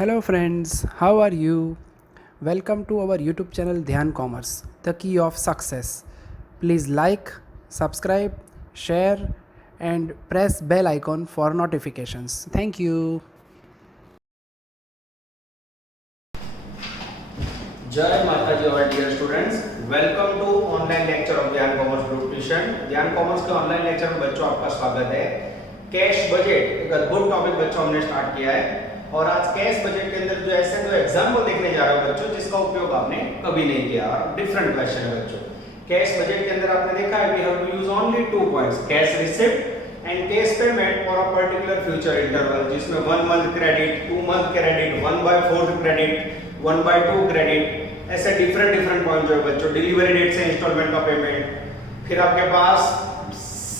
Hello friends, how are you? Welcome to our YouTube channel Dhyan Commerce, the key of success. Please like, subscribe, share and press bell icon for notifications. Thank you. Jai Mataji our dear students, welcome to online lecture of Dhyan Commerce Group Tuition. ध्यान commerce के online lecture में बच्चों आपका स्वागत है। Cash budget एक अद्भुत topic बच्चों हमने स्टार्ट किया है और आज कैश बजट के अंदर जो ऐसे दो एग्जाम्पल देखने जा रहे हो बच्चों जिसका उपयोग आपने कभी नहीं किया और डिफरेंट क्वेश्चन है बच्चों। कैश बजट के अंदर आपने देखा है we have to use only 2 points, cash receipt and cash payment for a particular future interval, जिसमें 1 month credit, 2 month credit, 1/4 credit, 1/2 credit, ऐसे डिफरेंट पॉइंट जो है बच्चों। डिलीवरी डेट से इंस्टॉलमेंट का पेमेंट, फिर आपके पास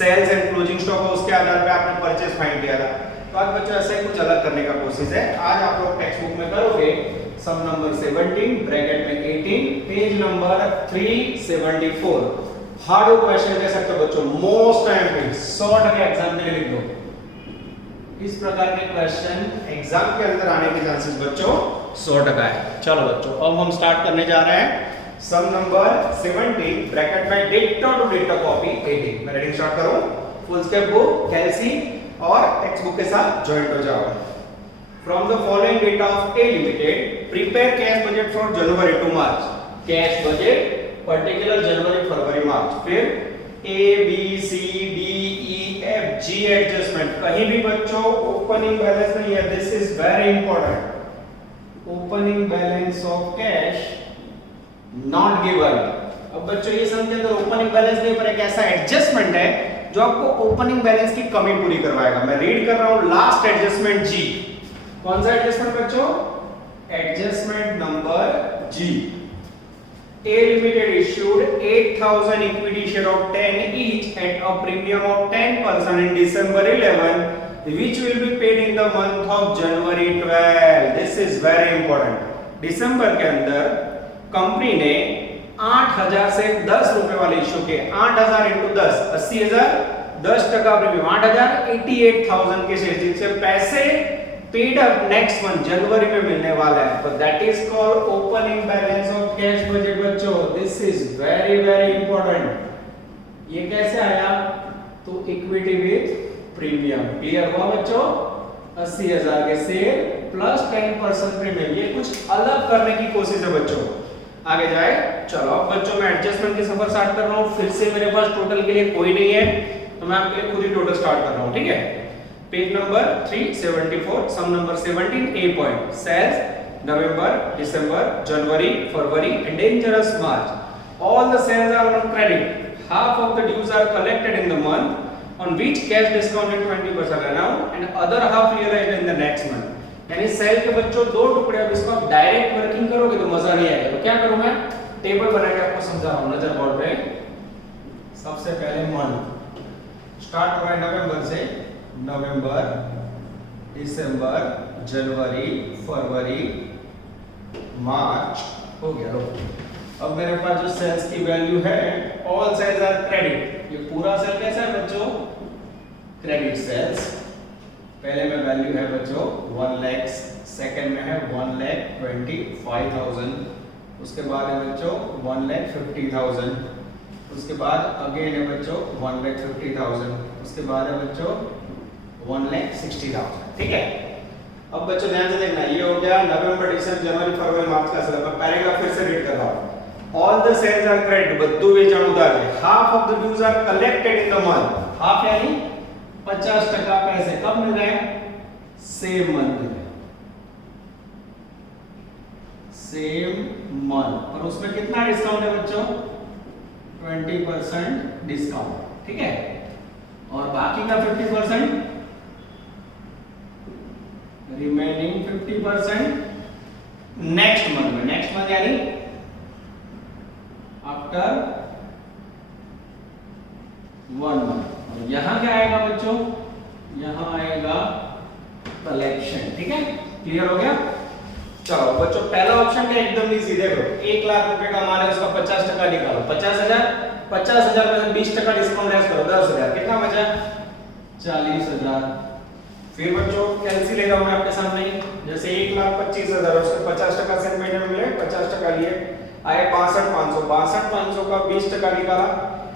सेल्स एंड क्लोजिंग स्टॉक है, उसके आधार पे आपने परचेस फाइंड किया था। तो आज बच्चों ऐसे कुछ अलग करने का कोशिश है। आज आप लोग टेक्स्ट बुक में करोगे सम नंबर 17 ब्रैकेट में 18 पेज नंबर 374 हार्ड क्वेश्चन कह सकते हो बच्चों, मोस्ट टाइम पे 100% एग्जाम में लिख दो। इस प्रकार के क्वेश्चन एग्जाम के अंदर आने के चांसेस बच्चों 100% है। चलो बच्चों अब हम स्टार्ट करने जा रहे हैं सम नंबर 17 ब्रैकेट में डेटा टू डेटा कॉपी 18। मैं रीडिंग स्टार्ट करूं, फुल स्केप बुक, कैलसी और टेक्स्ट बुक के साथ ज्वाइंट हो जाओ। From the following data of a limited prepare cash budget for January to March. Cash budget particular जनवरी फरवरी मार्च। फिर A B C D E F G adjustment, कहीं भी बच्चों ओपनिंग बैलेंस नहीं है, this is very important. Opening balance of cash not given. अब बच्चों ये सम के अंदर ओपनिंग बैलेंस नहीं पर एक ऐसा एडजस्टमेंट है जो आपको ओपनिंग बैलेंस की कमी पूरी करवाएगा। मैं रीड कर रहा हूं लास्ट एडजस्टमेंट जी। कौन सा एडजस्टमेंट बच्चों? Adjustment number G. A Limited issued 8,000 equity share of 10 each at a premium of 10% in December 11, which will be paid in the month of January 12. This is very important. दिसंबर के अंदर company ने 8,000 से 10 रुपए वाले issue के 8,000 into 10 80,000 10% premium 8,000 88,000 के share जिनसे पैसे पेड अप नेक्स्ट मंथ जनवरी में मिलने वाला है। तो that is called opening balance of cash budget बच्चों। This is very important. ये कैसे आया? तो इक्विटी विद प्रीमियम। क्लियर हुआ बच्चों? 80,000 के शेयर प्लस 10% प्रीमियम। ये कुछ अलग करने की कोशिश है बच्चों। आगे जाए चलो बच्चों, मैं एडजस्टमेंट की सफर स्टार्ट कर रहा हूं। फिर से मेरे पास टोटल के लिए कोई नहीं है तो मैं आपके लिए खुद ही टोटल स्टार्ट कर रहा हूं, ठीक है। Page number 374 sum number 17 a point, sales November, December, January, February and dangerous March. All the sales are on credit, half of the dues are collected in the month on which cash discount is 20% allowed and other half realised in the next month. यानी sale के बच्चों दो टुकड़े। अब इसको आप direct working करोगे तो मजा नहीं आएगा। तो क्या करूं मैं? टेबल बना के आपको समझा रहा हूं नजर बोर्ड पे। सबसे पहले मंथ स्टार्ट हो रहा है नवंबर से, नवंबर, दिसंबर, जनवरी, फरवरी, मार्च, हो गया। लो अब मेरे पास जो सेल्स की वैल्यू है, ऑल सेल्स आर क्रेडिट। ये पूरा सेल कैसा है बच्चों? Credit sales. पहले में वैल्यू है बच्चों 1 लाख, सेकंड में है 1,25,000, उसके बाद है बच्चों 1,50,000, उसके बाद अगेन है बच्चों 1,50,000, उसके बाद है बच्चों 1,60,000। ठीक है। अब बच्चों ध्यान से देखना, ये हो गया नवंबर, दिसंबर, जनवरी, फरवरी, मार्च का सेल। पैराग्राफ फिर से रीड कर रहा हूं। All the sales are credit, बद्दू वेचाण उधार है। Half of the dues are collected in the month. Half यानी 50% पैसे कब मिल रहे हैं? सेम मंथ में, सेम मंथ। और उसमें कितना डिस्काउंट है बच्चों? 20% डिस्काउंट। ठीक है। और बाकी का 50%, रिमेनिंग 50% नेक्स्ट मंथ में। नेक्स्ट मंथ यानी आफ्टर 1 मंथ। और यहां क्या आएगा बच्चों? यहां आएगा कलेक्शन। ठीक है, क्लियर हो गया? चलो बच्चों पहला ऑप्शन का एकदम इजी। देखो 1 लाख रुपए का माल है, उसका 50% निकालो। 50,000 में से 20% डिस्काउंट लेस करो, 10,000, कितना बचा? 40,000। फिर बच्चों कैलसी ले रहा हूं मैं आपके सामने, जैसे 1,25,000 उसका 50% सेंट महीने में मिले, 50% लिए आए 62,500, 62,500 का 20% निकाला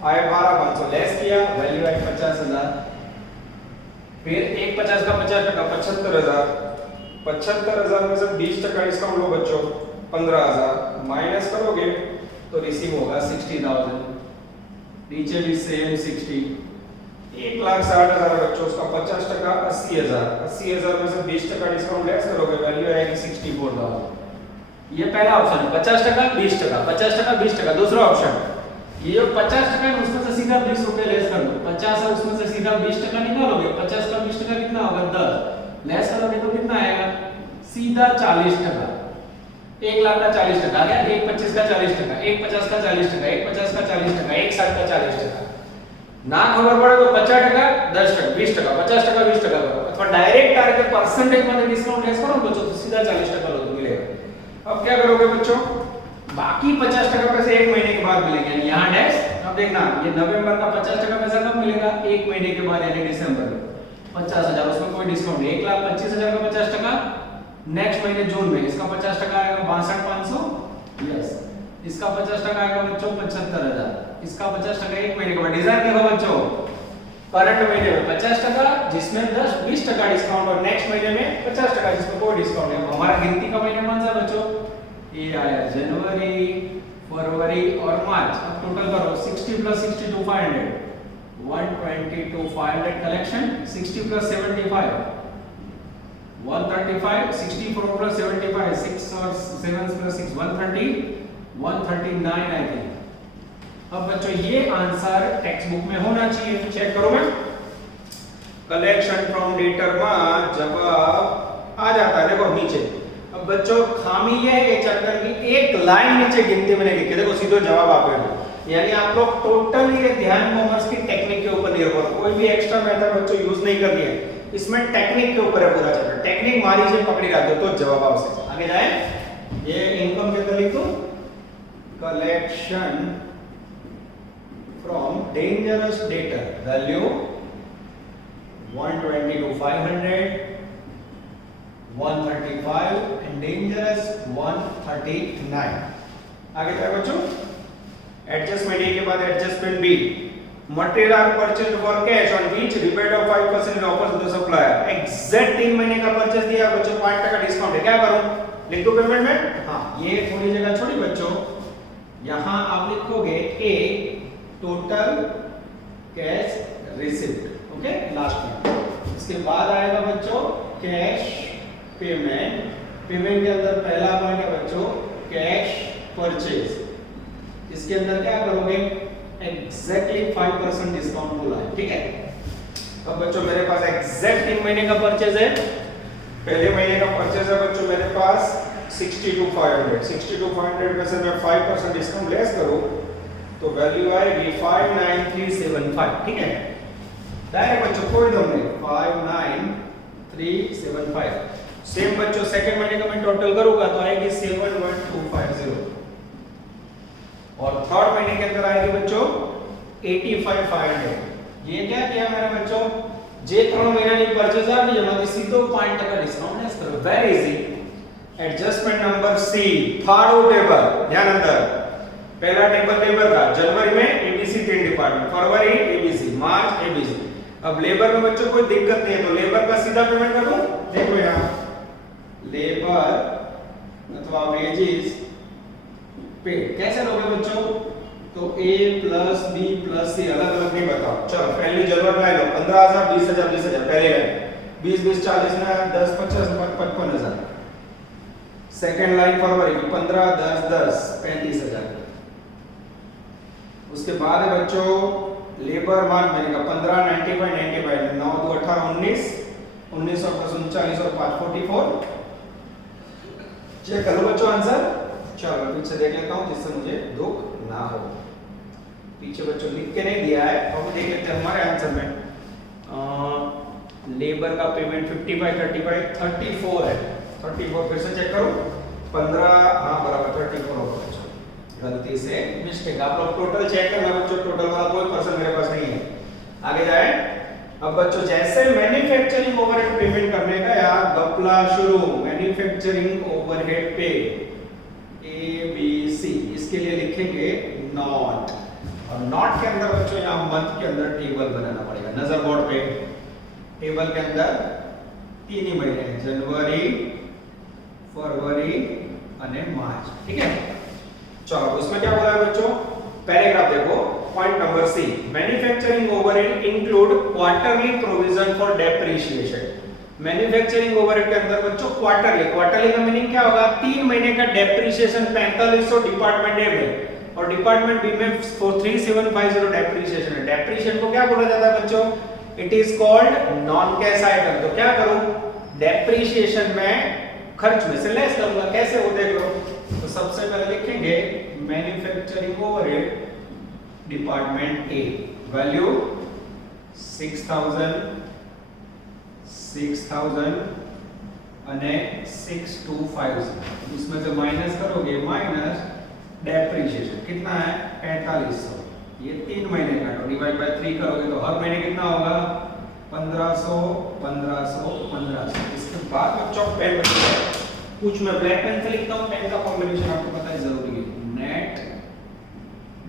आए 12,500, लेस किया वैल्यू आई 50,000। फिर 1,50 का 50% 75,000, 75,000 में से 20% डिस्काउंट लो बच्चों 15,000, माइनस करोगे तो रिसीव होगा 60,000, नीचे भी सेम 60, 1,60,000 बच्चों उसका 50% 80,000, 80,000 में से 20% डिस्काउंट लेस करोगे वैल्यू आएगी 64,000। ये पहला ऑप्शन है 50% 20%, 50% 20%। दूसरा ऑप्शन ये जो 50% है उसमें से सीधा 20 रुपए लेस कर दो, 50 है उसमें से सीधा 20% निकालोगे, 50 का 20% कितना होगा 10, लेस करोगे तो कितना आएगा सीधा 40%, 1,00,000 का 40% आ गया, 1,25 का 40%, 1,50 का 40%, 1,50 का 40%, 1,60 का 40%। ना खबर पड़े तो 50%, 10%, 20%, 50%, 20% करो, अथवा डायरेक्ट करके परसेंटेज में डिस्काउंट लेस करो बच्चों तो सीधा 40% लो तो मिलेगा। अब क्या करोगे बच्चों, बाकी 50% पैसे 1 महीने के बाद मिलेंगे, यानी यहां डैश। अब देखना ये नवंबर का 50% पैसा कब मिलेगा, 1 महीने के बाद यानी दिसंबर में 50,000, उसमें कोई डिस्काउंट नहीं, 1,25,000 का 50% नेक्स्ट महीने जून में, इसका 50% आएगा 62,500, यस, इसका 50% आएगा बच्चों 75,000, इसका 50% 1 महीने के बाद। डिजाइन देखो बच्चों, करंट महीने में 50% जिसमें 10-20% डिस्काउंट, और नेक्स्ट महीने में 50% जिसमें कोई डिस्काउंट नहीं। हमारा गिनती का महीना कौन सा बच्चों, ये आया जनवरी, फरवरी और मार्च। अब टोटल करो 60 + 62 500, 122,500 कलेक्शन, 60 + 75 135, 64 + 75 6 और 7 + 6 130, 139 आई थिंक। अब बच्चों ये आंसर टेक्स्ट बुक में होना चाहिए, चेक करो मैं। कलेक्शन फ्रॉम डेटर में जवाब आ जाता है, देखो नीचे। अब बच्चों खामी ये है चैप्टर की, एक लाइन नीचे गिनती मैंने लिखी, देखो सीधो जवाब आप, यानी आप लोग टोटली ध्यान कॉमर्स की टेक्निक के ऊपर निर्भर, कोई भी एक्स्ट्रा मेथड बच्चों यूज नहीं कर दिया, इसमें टेक्निक के ऊपर है पूरा चैप्टर, टेक्निक मारी से पकड़ी रखो तो जवाब आपसे आगे जाए। ये इनकम के अंदर लिख दो, collection from dangerous debtor value 122,500, 135 and dangerous 139। आगे क्या बच्चों, एडजस्टमेंट ए के बाद adjustment B, material are purchased for cash on which rebate of 5% in offer to the supplier. Exact 3 महीने का परचेज दिया बच्चों, 5% डिस्काउंट है, क्या करूं, लिख दो पेमेंट में। हां ये थोड़ी जगह छोड़ी बच्चों, यहां आप लिखोगे a total cash received, okay last में। इसके बाद आएगा बच्चों कैश पेमेंट, पेमेंट के अंदर पहला पॉइंट है बच्चों कैश परचेज, इसके अंदर क्या करोगे एग्जैक्टली 5% डिस्काउंट बोला है, ठीक है। अब बच्चों मेरे पास एग्जैक्ट 3 महीने का परचेज है, पहले महीने का परचेज है बच्चों मेरे पास 62,500, 62,500 में से मैं 5% डिस्काउंट लेस करूं तो वैल्यू आएगी 59375, ठीक है। डायरेक्ट बच्चों कोई दम नहीं, 59375। सेम बच्चों सेकंड महीने का मैं टोटल करूंगा तो आएगी 71250, और थर्ड महीने के अंदर आएगी बच्चों 85,500। ये क्या किया मैंने बच्चों, जे 3 महीना की परचेज आ गई जमा सीधो 5% डिस्काउंट लेस करो, very easy. Adjustment number C, third table, ध्यान अंदर, पहला टेबल लेबर का, जनवरी में एबीसी 3 डिपार्टमेंट, फरवरी एबीसी, मार्च एबीसी। अब लेबर में बच्चों कोई दिक्कत नहीं है तो लेबर का सीधा पेमेंट कर दूं, देखो यहां लेबर अथवा वेजेस पे कैसे लोगे बच्चों, तो A + B + C अलग अलग नहीं बताओ। चलो पहली जरूरत में लो 15,000, 20,000, 20,000 पहले लाइन, 20 20 40 ना 10 50 55,000। सेकंड लाइन फरवरी की 15 10 10 35,000। उसके बाद है बच्चों लेबर मार्च महीने का 15 95 95 9 2 18 19 19 और 39 और 5 44। चेक करो बच्चों आंसर, चलो पीछे देख लेता हूं जिससे मुझे दुख ना हो। पीछे बच्चों लिख के नहीं दिया है, अब देख लेते हैं हमारे आंसर में। लेबर का पेमेंट 55 35 34 है, 34 फिर से चेक करो 15 हां बराबर 34 होगा बच्चों, गलती से मिस्टेक। आप लोग टोटल चेक करना बच्चों, टोटल वाला कोई पर्सन मेरे पास नहीं है। आगे जाए अब बच्चों जैसे मैन्युफैक्चरिंग ओवरहेड पेमेंट करने का या गपला शुरू, मैन्युफैक्चरिंग ओवरहेड पे ABC, इसके लिए लिखेंगे नॉट, और नॉट के अंदर बच्चों यहाँ मंथ के अंदर टेबल बनाना पड़ेगा। नजर बोर्ड पे टेबल के अंदर 3 ही महीने हैं, जनवरी, फरवरी और मार्च, ठीक है। चलो उसमें क्या बोला है बच्चों, पैराग्राफ देखो, point number C, manufacturing overhead include quarterly provision for depreciation. Manufacturing overhead के अंदर बच्चों क्वार्टरली, क्वार्टरली का मीनिंग क्या होगा, 3 महीने का डेप्रिसिएशन 4500 डिपार्टमेंट ए में और डिपार्टमेंट बी में 3750 डेप्रिसिएशन है। डेप्रिसिएशन को क्या बोला जाता है बच्चों, it is called non cash item. तो क्या करूं, डेप्रिसिएशन में खर्च में से लेस करूंगा, कैसे वो देख लो। तो सबसे पहले लिखेंगे manufacturing overhead department A, value 6000 અને 6250, उसमें से माइनस करोगे, माइनस डेप्रिसिएशन कितना है 4500, ये 3 महीने का, तो डिवाइड बाय 3 करोगे तो हर महीने कितना होगा 1500 1500 1500। इसके बाद बच्चों पेन, कुछ मैं ब्लैक पेन से लिखता हूँ, पेन का कॉम्बिनेशन आपको पता है जरूरी है। नेट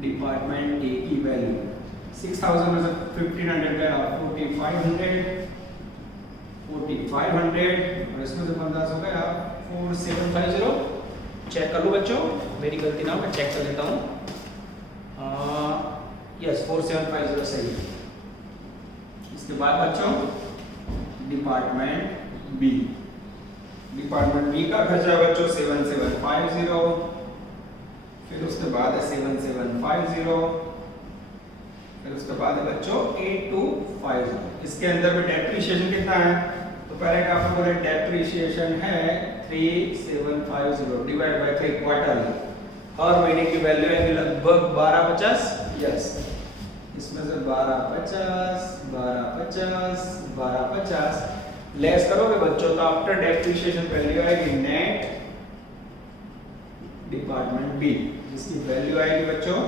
डिपार्टमेंट ए की वैल्यू 6000 में से 1500 गया 4500 और इसमें से 1500 गया 4750। चेक कर लो बच्चों, मेरी गलती ना, मैं चेक कर लेता हूँ। यस 4750 सही है। इसके बाद बच्चों डिपार्टमेंट बी, डिपार्टमेंट बी का खर्चा बच्चों 7750, फिर उसके बाद है 7750, फिर उसके बाद है बच्चों 8250। इसके अंदर में डेप्रिसिएशन कितना है, तो पैराग्राफ में बोले डेप्रिसिएशन है 3750 डिवाइड बाय 3 क्वार्टरली, हर महीने की वैल्यू है लगभग 1250। यस, इसमें से 1250 1250 1250 लेस करोगे बच्चों तो आफ्टर डेप्रिसिएशन वैल्यू आएगी नेट डिपार्टमेंट बी, जिसकी वैल्यू आएगी बच्चों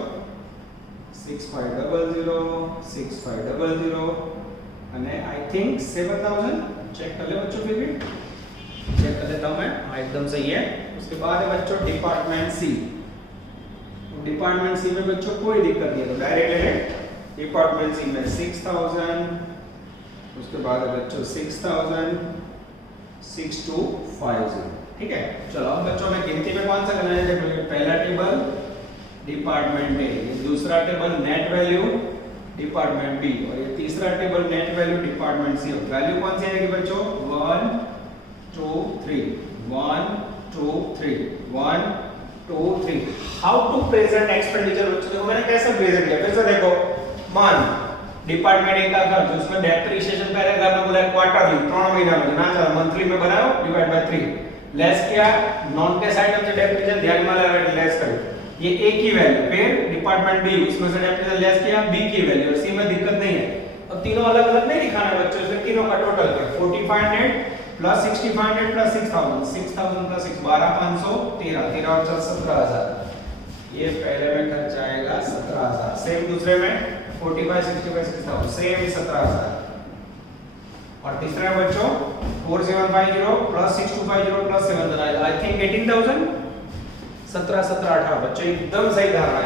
6500 6500 અને आई थिंक 7000। चेक कर ले बच्चों, फिर भी चेक कर लेता हूं मैं, हाँ एकदम सही है। उसके बाद है बच्चों डिपार्टमेंट सी, डिपार्टमेंट सी में बच्चों कोई दिक्कत नहीं है, तो डायरेक्ट ले डिपार्टमेंट सी में 6000, उसके बाद है बच्चों 6000 6250, ठीक है। चलो अब बच्चों में गिनती में कौन सा करना है, पहला टेबल डिपार्टमेंट ए, दूसरा table net value department B, और ये तीसरा table net value department C. Value कौन सी आएगी बच्चों 1 2 3 1 2 3 1 2 3। हाउ टू प्रेजेंट एक्सपेंडिचर बच्चों, देखो मैंने कैसे प्रेजेंट किया, फिर से देखो, मान डिपार्टमेंट ए का खर्च, उसमें डेप्रिसिएशन पैराग्राफ में बोला क्वार्टरली 3 महीना में ना चला, मंथली में बनाओ डिवाइड बाय 3, लेस किया नॉन कैश आइटम से डेप्रिसिएशन ध्यान में लगा लेस करो, ये ए की वैल्यू, फिर डिपार्टमेंट बी उसमें से डेप्रिसिएशन लेस किया बी की वैल्यू, सी में दिक्कत नहीं है। अब तीनों अलग अलग नहीं दिखाना है बच्चों, इसमें तीनों का टोटल क्या 4500 प्लस 6500 प्लस 6000 6000 प्लस 6 12500 13 13 और 4 17000, ये पहले में खर्च आएगा 17000। सेम दूसरे में 45 65 6000 सेम 17000, और तीसरा बच्चों 4750 प्लस 6250 प्लस 7000 आई थिंक 18000 17 17 18 बच्चों एकदम सही धारणा है।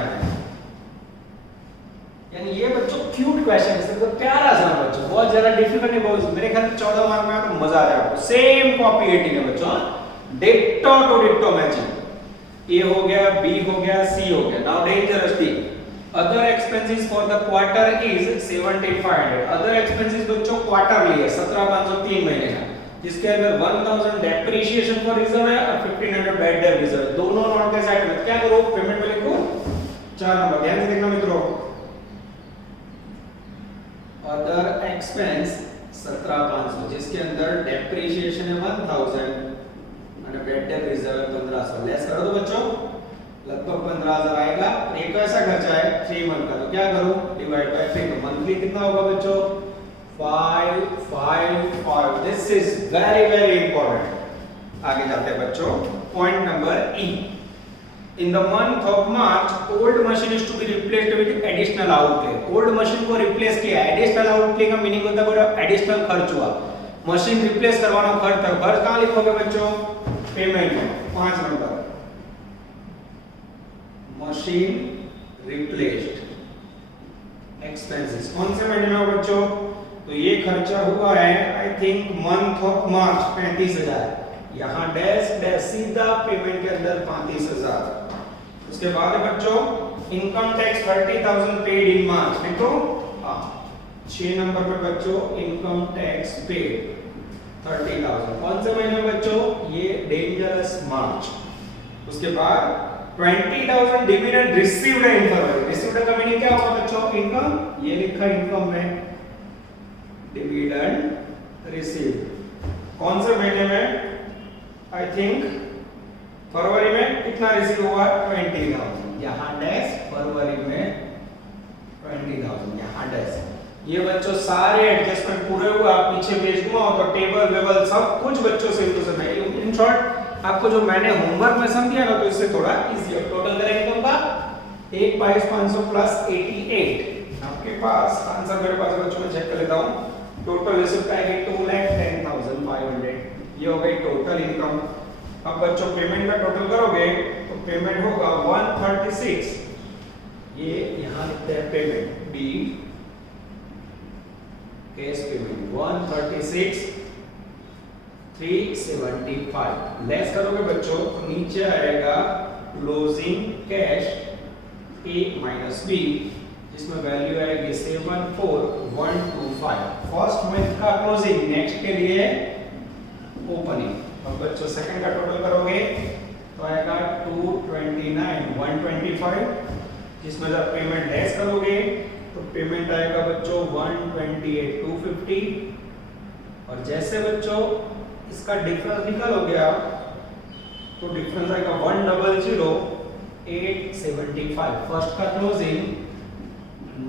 यानी ये बच्चों क्यूट क्वेश्चन है, तो प्यारा सा बच्चों, बहुत ज्यादा डिफिकल्ट नहीं, बहुत मेरे ख्याल 14 मार्क में तो मजा आ जाएगा आपको। सेम कॉपी 18 है बच्चों, डिट्टो टू डिट्टो मैचिंग, ए हो गया बी हो गया सी हो गया। Now dangerous thing, other expenses for the quarter is 17500। Other expenses बच्चों क्वार्टरली है 17500 3 महीने का, जिसके अंदर 1000 डेप्रिसिएशन फॉर रिजर्व है और 1500 बैड डेट रिजर्व है, दोनों नॉन कैश आइटम है। क्या करो पेमेंट में लिखो 4 नंबर, ध्यान से देखना मित्रों, अदर एक्सपेंस 17500 जिसके अंदर डेप्रिसिएशन है 1000 और बैड डेट रिजर्व है 1500, लेस करो तो बच्चों लगभग 15000 आएगा। एक ऐसा खर्चा है 3 मंथ का, तो क्या करूं डिवाइड बाय 3, तो मंथली कितना होगा बच्चों 555। This is very very important. आगे जाते हैं बच्चों, point number E, in the month of March old machine is to be replaced with additional outlay. Old machine को रिप्लेस किया। एडिशनल आउटले का मीनिंग होता है बड़ा एडिशनल खर्च हुआ। मशीन रिप्लेस करवाना खर्च था। खर्च कहां लिखोगे बच्चों? पेमेंट में 5 नंबर। मशीन रिप्लेस्ड एक्सपेंसेस कौन से महीने में हो बच्चों? तो ये खर्चा हुआ है आई थिंक मंथ ऑफ मार्च 35,000। यहां डैश डैश सीधा पेमेंट के अंदर 35,000। उसके बाद है बच्चों इनकम टैक्स 30,000 पेड इन मार्च। देखो हां 6 नंबर पे बच्चों इनकम टैक्स पेड 30,000 कौन से महीने में बच्चों? ये डेंजरस मार्च। उसके बाद 20,000 dividend received in February. Received का मीनिंग क्या होगा बच्चों? इनकम। ये लिखा इनकम में डिविडेंड रिसीव्ड कौन से महीने में? आई थिंक फरवरी में। कितना रिसीव हुआ? 20,000। यहां डैश फरवरी में 20,000 यहां डैश। ये बच्चों सारे एडजस्टमेंट पूरे हुए। आप पीछे पेज घुमाओ तो टेबल वेबल सब कुछ बच्चों सेम टू सेम है। इन शॉर्ट आपको जो मैंने होमवर्क में सम दिया ना तो इससे थोड़ा इजी है। टोटल करें इनकम का 1,22,500 प्लस 88 आपके पास आंसर मेरे पास बच्चों में चेक कर लेता हूं। टोटल रिसीव का है 2,10,500। ये हो गई टोटल इनकम। अब बच्चों पेमेंट का टोटल करोगे तो पेमेंट होगा 136। ये यहां लिखते हैं payment B cash payment 136,375 less करोगे बच्चों तो नीचे आएगा closing cash A minus B जिसमें वैल्यू आएगी 74,125। फर्स्ट मंथ का क्लोजिंग नेक्स्ट के लिए ओपनिंग। अब बच्चों सेकंड का टोटल करोगे तो आएगा 229,125 जिसमें जब पेमेंट लेस करोगे तो पेमेंट आएगा बच्चों 128,250। और जैसे बच्चों इसका डिफरेंस निकालोगे आप तो डिफरेंस आएगा 100,875 फर्स्ट का क्लोजिंग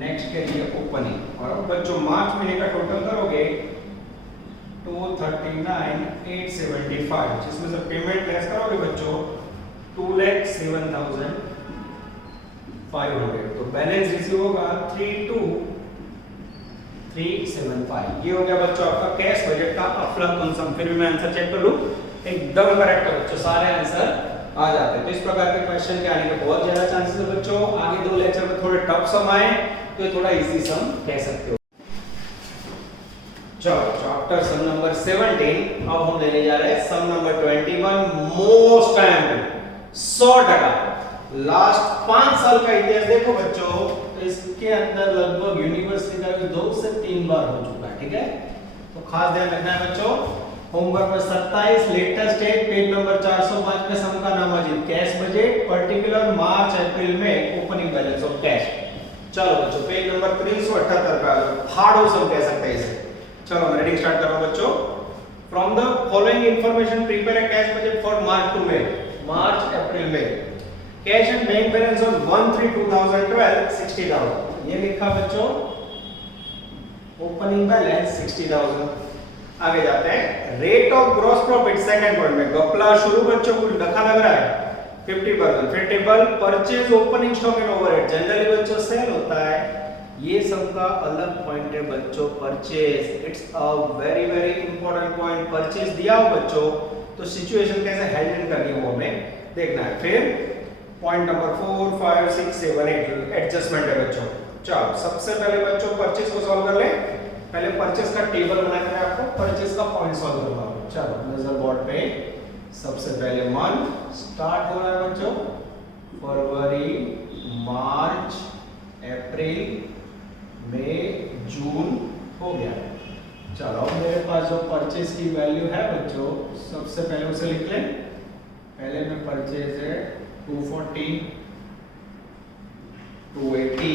नेक्स्ट के लिए ओपनिंग। और अब बच्चों मार्च महीने का टोटल करोगे 239,875 जिसमें से पेमेंट लेस करोगे बच्चों 2,07,500 तो बैलेंस रिसीव होगा 32,375। ये हो गया बच्चों आपका कैश बजट का अफलातून सम। फिर भी मैं आंसर चेक कर लूं एकदम करेक्ट है बच्चों सारे आंसर आ जाते हैं। तो इस प्रकार के क्वेश्चन के आने के बहुत ज्यादा चांसेस है बच्चों। आगे दो लेक्चर में थोड़े टफ सम आए तो थोड़ा इजी सम कह सकते हो। चलो चैप्टर सम नंबर 17 अब हम लेने जा रहे हैं sum number 21 most time 100%। Last 5 साल का इतिहास देखो बच्चों तो इसके अंदर लगभग यूनिवर्सिटी का भी 2 से 3 बार हो चुका है। ठीक है तो खास ध्यान रखना है बच्चों। होमवर्क में 27 लेटेस्ट है पेज नंबर 405 पे सम का नाम अजीब कैश बजट पर्टिकुलर मार्च अप्रैल में ओपनिंग बैलेंस ऑफ कैश। चलो बच्चों पेज नंबर 378 पे आ जाओ। हार्ड हो सम कह सकते हैं इसे। चलो मैं रीडिंग स्टार्ट कर रहा हूं बच्चों। From the following information prepare a cash budget for March to May. मार्च अप्रैल में cash and bank balance on 1/3/2012 60,000। ये लिखा बच्चों ओपनिंग बैलेंस 60,000। आगे जाते हैं rate of gross profit second point में गपला शुरू बच्चों कुछ लखा लग रहा है 50%। फिर table purchase opening stock and overhead generally बच्चों सेल होता है। ये सबका अलग पॉइंट है बच्चों purchase. It's a very very important point. Purchase दिया हो बच्चों तो सिचुएशन कैसे हैंडल करनी है वो हमें देखना है। फिर पॉइंट नंबर 4 5 6 7 8 एडजस्टमेंट है बच्चों। चलो सबसे पहले बच्चों परचेज को सॉल्व कर ले। पहले परचेज का टेबल बना कर आपको परचेज का पॉइंट सॉल्व करना होगा। चलो नजर बोर्ड पे सबसे पहले मंथ स्टार्ट हो रहा है बच्चों फरवरी मार्च अप्रैल मई जून हो गया। चलो मेरे पास जो परचेज की वैल्यू है बच्चों सबसे पहले उसे लिख लें। पहले में परचेज है 240 280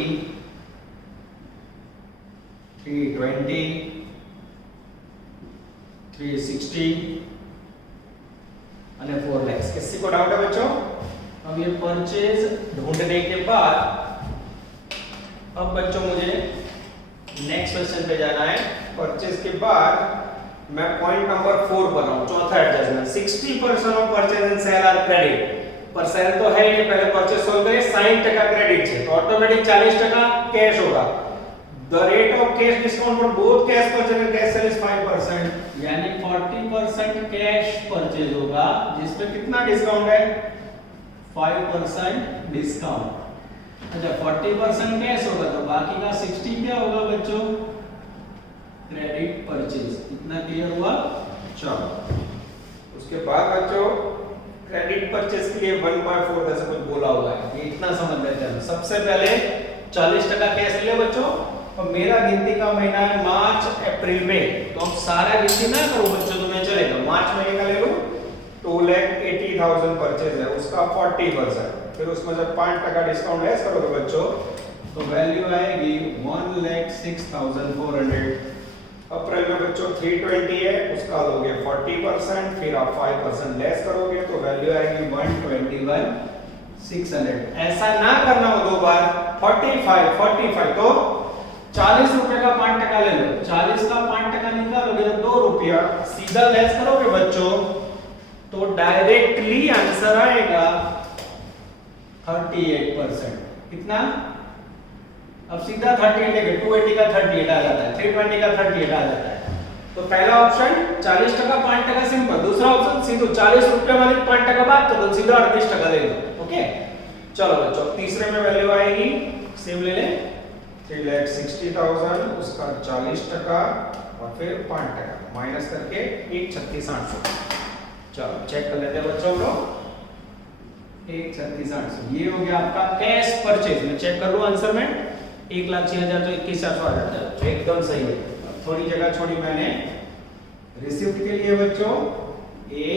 320 360 અને 4 लाख। किसी को डाउट है बच्चों? अब ये परचेज ढूंढने के बाद अब बच्चों मुझे नेक्स्ट क्वेश्चन पे जाना है। परचेज के बाद मैं पॉइंट नंबर 4 पर हूं चौथा adjustment 60% of purchase and sale are credit. पर सेल तो है ही नहीं, पहले परचेस सोल्व करें। 60% क्रेडिट है तो ऑटोमेटिक 40% कैश होगा। The rate of cash discount for both cash purchase and cash cell is 5%, यानी 40% कैश परचेज होगा जिसमें कितना डिस्काउंट है 5% डिस्काउंट। अच्छा 40% कैश होगा तो बाकी का 60 क्या होगा बच्चों क्रेडिट परचेज। इतना क्लियर हुआ। चलो उसके बाद बच्चों क्रेडिट परचेज के लिए 1/4 ऐसे कुछ बोला हुआ है, ये इतना समझ लेते हैं। सबसे पहले 40% कैश ले बच्चों, और मेरा गिनती का महीना है मार्च अप्रैल में, तो हम सारा गिनती ना करो बच्चों, तुम्हें चलेगा। मार्च महीने का ले लो 2,80,000 परचेज है, उसका 40%, फिर उसमें जब 5% डिस्काउंट लेस करोगे बच्चों तो वैल्यू आएगी 1,06,400। अप्रैल में बच्चों 320 है, उसका लोगे 40%, फिर आप 5% लेस करोगे तो वैल्यू आएगी 121,600। ऐसा ना करना हो दो बार 45 तो 40 रुपए का 5% ले लो, 40 का 5% निकालोगे तो 2 रुपया, सीधा लेस करोगे बच्चों तो डायरेक्टली आंसर आएगा 38%। कितना? अब सीधा 38 लेंगे, 280 का 38 आ जाता है, 320 का 38 आ जाता है। तो पहला ऑप्शन 40% 5% सिंपल, दूसरा ऑप्शन सीधे 40 रुपए वाले 5% बात तो सीधा 38% ले लो। ओके चलो बच्चों तीसरे में वैल्यू आएगी, सेम ले लें 3,60,000, उसका 40% और फिर 5% माइनस करके 1,36,800। चलो चेक कर लेते हैं बच्चों लोग, 1,36,800 ये हो गया आपका कैश परचेज। मैं चेक कर लूं आंसर में 1,06,000 तो 21,400 आ जाता है, एकदम सही है। थोड़ी जगह छोड़ी मैंने रिसिप्ट के लिए बच्चों, ए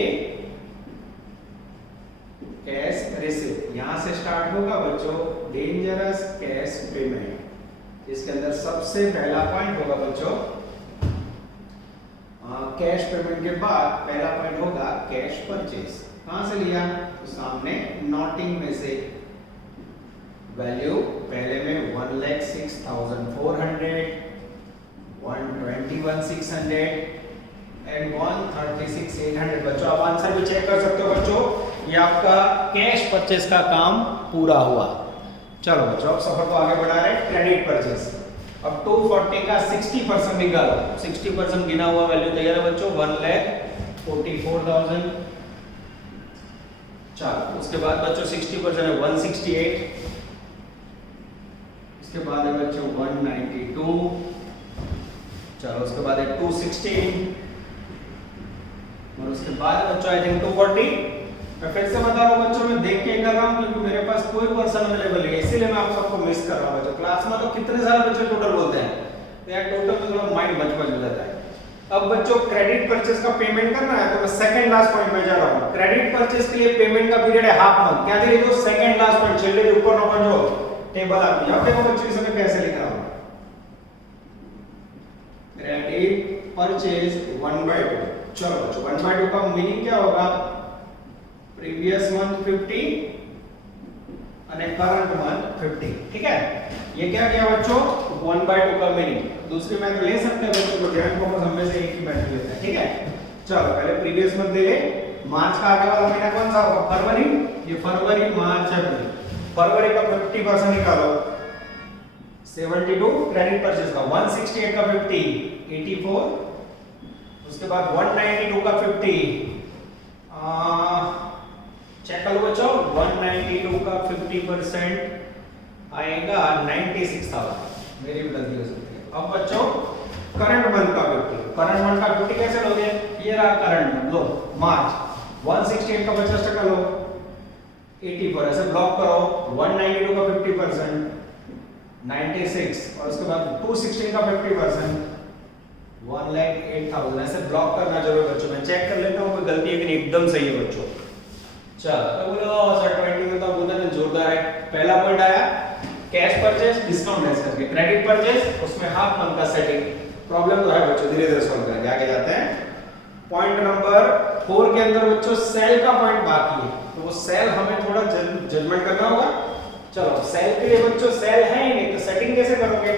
कैश रिसिप्ट, यहां से स्टार्ट होगा बच्चों डेंजरस कैश पेमेंट। इसके अंदर सबसे पहला पॉइंट होगा बच्चों कैश पेमेंट के बाद पहला पॉइंट होगा कैश परचेज। कहां से लिया? तो सामने नोटिंग में से वैल्यू पहले में 1,06,400, 121,600 एंड 136,800। बच्चों आप आंसर भी चेक कर सकते हो बच्चों, ये आपका कैश परचेज का काम पूरा हुआ। चलो बच्चों अब सफर को आगे बढ़ा रहे हैं, क्रेडिट परचेज। अब 240 का 60% निकालो, 60% गिना हुआ वैल्यू तैयार है बच्चों 1,44,000। चलो उसके बाद बच्चों 60% है 168, उसके बाद है बच्चों 192, चलो उसके बाद है 216 और उसके बाद बच्चों आई थिंक 240। मैं फिर से बता रहा हूं बच्चों, मैं देख के कर रहा हूं क्योंकि मेरे पास कोई पर्सन अवेलेबल नहीं है, इसीलिए मैं आप सबको मिस कर रहा हूं बच्चों। क्लास में तो कितने सारे बच्चे टोटल बोलते हैं तो यार टोटल में थोड़ा माइंड बच हो जाता है। अब बच्चों क्रेडिट परचेज का पेमेंट करना है तो मैं सेकंड लास्ट पॉइंट में जा रहा हूं। क्रेडिट परचेज के लिए पेमेंट का पीरियड है हाफ मंथ। क्या दे दो सेकंड लास्ट पॉइंट छेले के ऊपर नो जो टेबल आ गया। अब देखो बच्चों इसे मैं कैसे लिख रहा हूं, क्रेडिट परचेज 1/2। चलो बच्चों 1/2 का मीनिंग क्या होगा? प्रीवियस मंथ 50 और करंट मंथ 50। ठीक है, ये क्या किया बच्चों 1/2 का मीनिंग। दूसरी मेथड ले सकते हैं बच्चों को, ध्यान को बस हमें से एक ही मेथड लेते हैं। ठीक है चलो पहले प्रीवियस मंथ ले ले, मार्च का आगे वाला महीना कौन सा होगा? फरवरी। ये फरवरी मार्च अप्रैल, फरवरी का 50% निकालो 72 क्रेडिट परचेज का, 168 का 50 84, उसके बाद 192 का 50 चेक करो बच्चों 192 का 50% आएगा 96,000। मेरी भी गलती हो सकती है। अब बच्चों करंट मंथ का 50, करंट मंथ का 50 कैसे लोगे? ये रहा करंट मंथ, लो मार्च 168 का 50% लो 84, ऐसे ब्लॉक करो 192 का 50% 96 और उसके बाद 216 का 50% 1,08,000, ऐसे ब्लॉक करना जरूर बच्चों। मैं चेक कर लेता हूँ कोई गलती है कि नहीं, एकदम सही है बच्चों। चलो तो बोलो सर 20 में तो बोलना तो जोरदार है। पहला पॉइंट आया कैश परचेज डिस्काउंट लेस करके, क्रेडिट परचेज उसमें हाफ मंथ का सेटिंग। प्रॉब्लम तो है बच्चों, धीरे धीरे सॉल्व करेंगे, आगे जाते हैं। पॉइंट नंबर 4 के अंदर बच्चों सेल का पॉइंट बाकी है, तो वो सेल हमें थोड़ा जजमेंट करना होगा। चलो सेल के लिए बच्चों सेल है ही नहीं तो सेटिंग कैसे करोगे?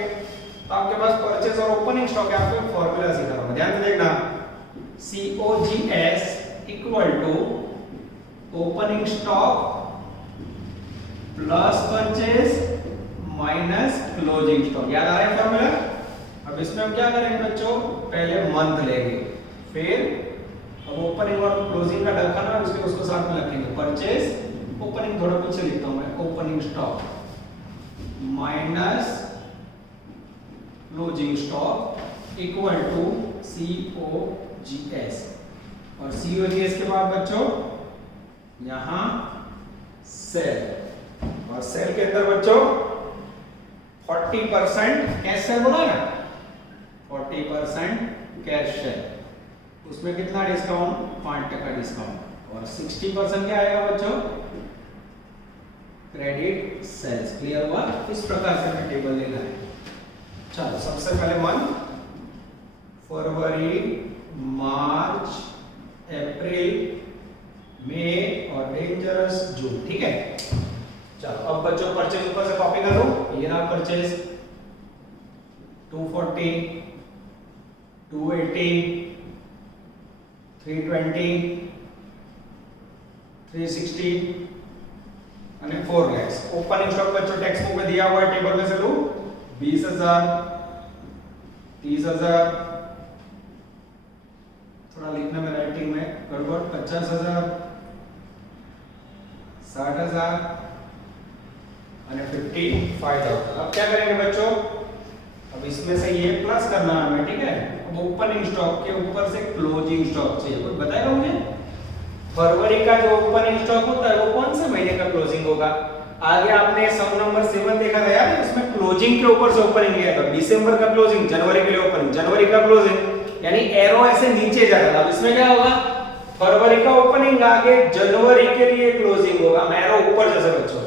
तो आपके पास परचेज और ओपनिंग स्टॉक है, आपको एक फार्मूला सीखा होगा, ध्यान से देखना। COGS equal to opening stock plus purchase minus closing stock. याद आ रहा है फॉर्मूला? अब इसमें हम क्या करेंगे बच्चों, पहले मंथ लेंगे, फिर अब ओपनिंग और क्लोजिंग का डर खाना उसके उसको साथ में रखेंगे। परचेज ओपनिंग थोड़ा पीछे लिखता हूं मैं, opening stock minus closing stock equal to COGS। और COGS के बाद बच्चों यहां सेल, और सेल के अंदर बच्चों 40% कैश सेल बोला ना, 40% कैश सेल, उसमें कितना डिस्काउंट, 5% डिस्काउंट, और 60% क्या आएगा बच्चों, क्रेडिट सेल्स। क्लियर हुआ? इस प्रकार से हमें टेबल लेना है। चलो सबसे पहले मंथ, फरवरी, मार्च, अप्रैल, मई और डेंजरस जून। ठीक है, चलो अब बच्चों परचेज ऊपर से कॉपी कर लो। ये रहा परचेज 240, 280, 320, 360 અને 4 lakhs। ओपनिंग स्टॉक बच्चों टेक्स्ट बुक में दिया हुआ है, टेबल में से लो। 20,000, 30,000, थोड़ा लिखने में राइटिंग में गड़बड़, 50,000, 60,000 और 55,000। अब क्या करेंगे बच्चों, अब इसमें से ये प्लस करना है हमें। ठीक है, अब ओपनिंग स्टॉक के ऊपर से क्लोजिंग स्टॉक चाहिए। कोई बताएगा मुझे फरवरी का जो ओपनिंग स्टॉक होता है वो कौन से महीने का क्लोजिंग होगा? आगे आपने सम नंबर 7 देखा था यार, इसमें क्लोजिंग के ऊपर से ओपनिंग लिया था। दिसंबर का क्लोजिंग, जनवरी के लिए ओपनिंग, जनवरी का क्लोजिंग, यानी एरो ऐसे नीचे जा रहा था। अब इसमें क्या होगा, फरवरी का ओपनिंग आगे जनवरी के लिए क्लोजिंग होगा। एरो ऊपर जैसे बच्चों,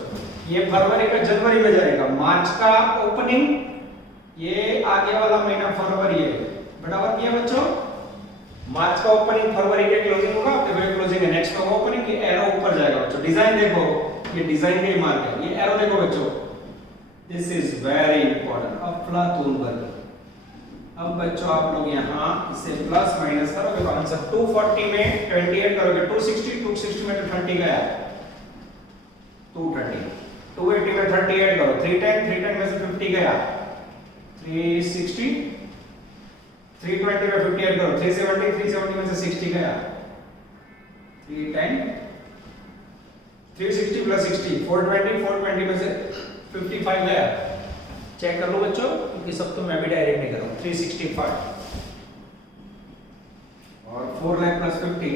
ये फरवरी का जनवरी में जाएगा, मार्च का ओपनिंग, ये आगे वाला महीना फरवरी है। बराबर किया बच्चों, मार्च का ओपनिंग फरवरी के क्लोजिंग होगा, फरवरी क्लोजिंग है, नेक्स्ट का ओपनिंग, ये एरो ऊपर जाएगा बच्चों। डिजाइन देखो, ये डिजाइन के मार्क है, ये एरो देखो बच्चों, दिस इज वेरी इंपॉर्टेंट। अफलातून वर्ग। अब बच्चों आप लोग यहां इसे प्लस माइनस करोगे तो आंसर 240 में 28 करोगे, 260 में 20 गया, 230, 280 में 38 करो, 310 में से 50 गया, 360, 320 में 58 करो, 370 में से 60 गया, 310, 360 प्लस 60, 420 में से 55 गया। चेक कर लो बच्चों, क्योंकि सब तो मैं भी डायरेक्ट नहीं कर रहा हूं। 365 और 4 lakh plus 50,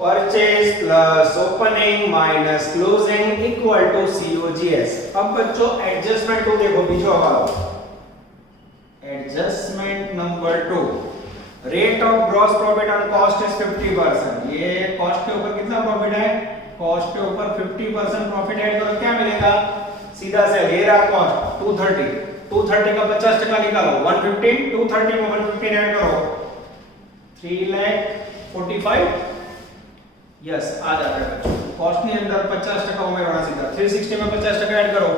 purchase plus opening minus closing equal to COGS। अब बच्चों एडजस्टमेंट 2 देखो, बीचो वाला adjustment number 2, rate of gross profit on cost is 50%। ये कॉस्ट के ऊपर कितना प्रॉफिट है, कॉस्ट के ऊपर 50% प्रॉफिट ऐड करो, क्या मिलेगा, सीधा से ये रहा कॉस्ट 230, 230 का 50% निकालो, 115, 230 में 115 ऐड करो, 3,45,000। यस, आ जाता है बच्चों। कॉस्ट के अंदर 50% उमेरना सीधा, 360 में 50% ऐड करो,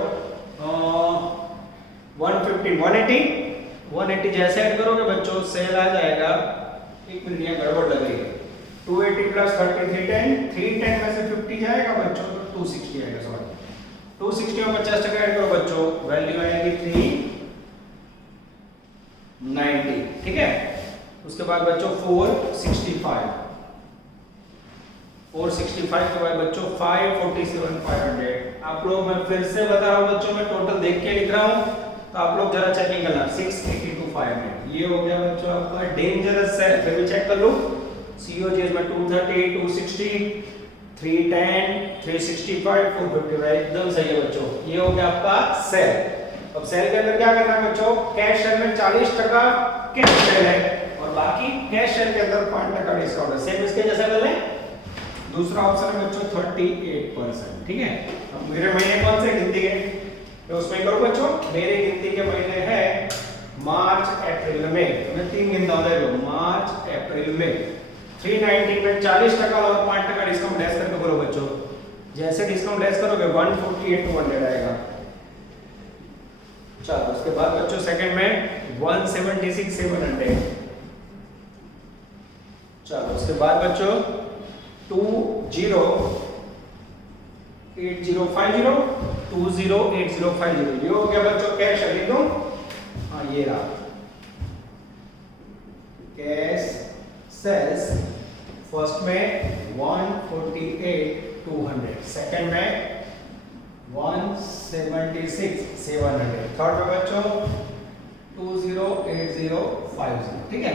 115, 180 जैसे ऐड करोगे बच्चों सेल आ जाएगा। एक मिनट, यहाँ गड़बड़ लग रही है। 280 प्लस 30, 310, 310 में से 50 जाएगा बच्चों तो 260 आएगा। सॉरी, 260 में 50% ऐड करो बच्चों, वैल्यू आएगी 390। ठीक है, उसके बाद बच्चों 465, 465 के बाद बच्चों 547,500। आप लोग, मैं फिर से बता रहा हूं बच्चों, मैं टोटल देख के लिख रहा हूं, तो आप लोग जरा चेकिंग करना। 682,500 ये हो गया बच्चों आपका डेंजरस सेल। फिर भी चेक कर लो, COGS में 230, 260, 310, 365, 455 एकदम सही है बच्चों। ये हो गया आपका सेल। अब सेल के अंदर क्या करना है बच्चों, कैश सेल में 40% कैश सेल है और बाकी कैश सेल के अंदर 5% डिस्काउंट है। सेम इसके जैसा कर लें। दूसरा ऑप्शन है बच्चों 38%। ठीक है, अब मेरे महीने कौन से गिनती के, तो उसमें करो बच्चों, मेरे गिनती के महीने हैं मार्च, अप्रैल, मई। मैं 3 गिनता हूं, मार्च, अप्रैल, मई। 390 में 40% और 5% डिस्काउंट लेस करके करो बच्चों। जैसे डिस्काउंट लेस करोगे 148,200 आएगा। चलो उसके बाद बच्चों सेकंड में 176,700। चलो उसके बाद बच्चों 20 8050 208050 ये हो गया बच्चों कैश है, लिख दूं? हाँ ये रहा कैश सेल्स। फर्स्ट में 148,200, सेकंड में 176,700, थर्ड में बच्चों 208050, ठीक है।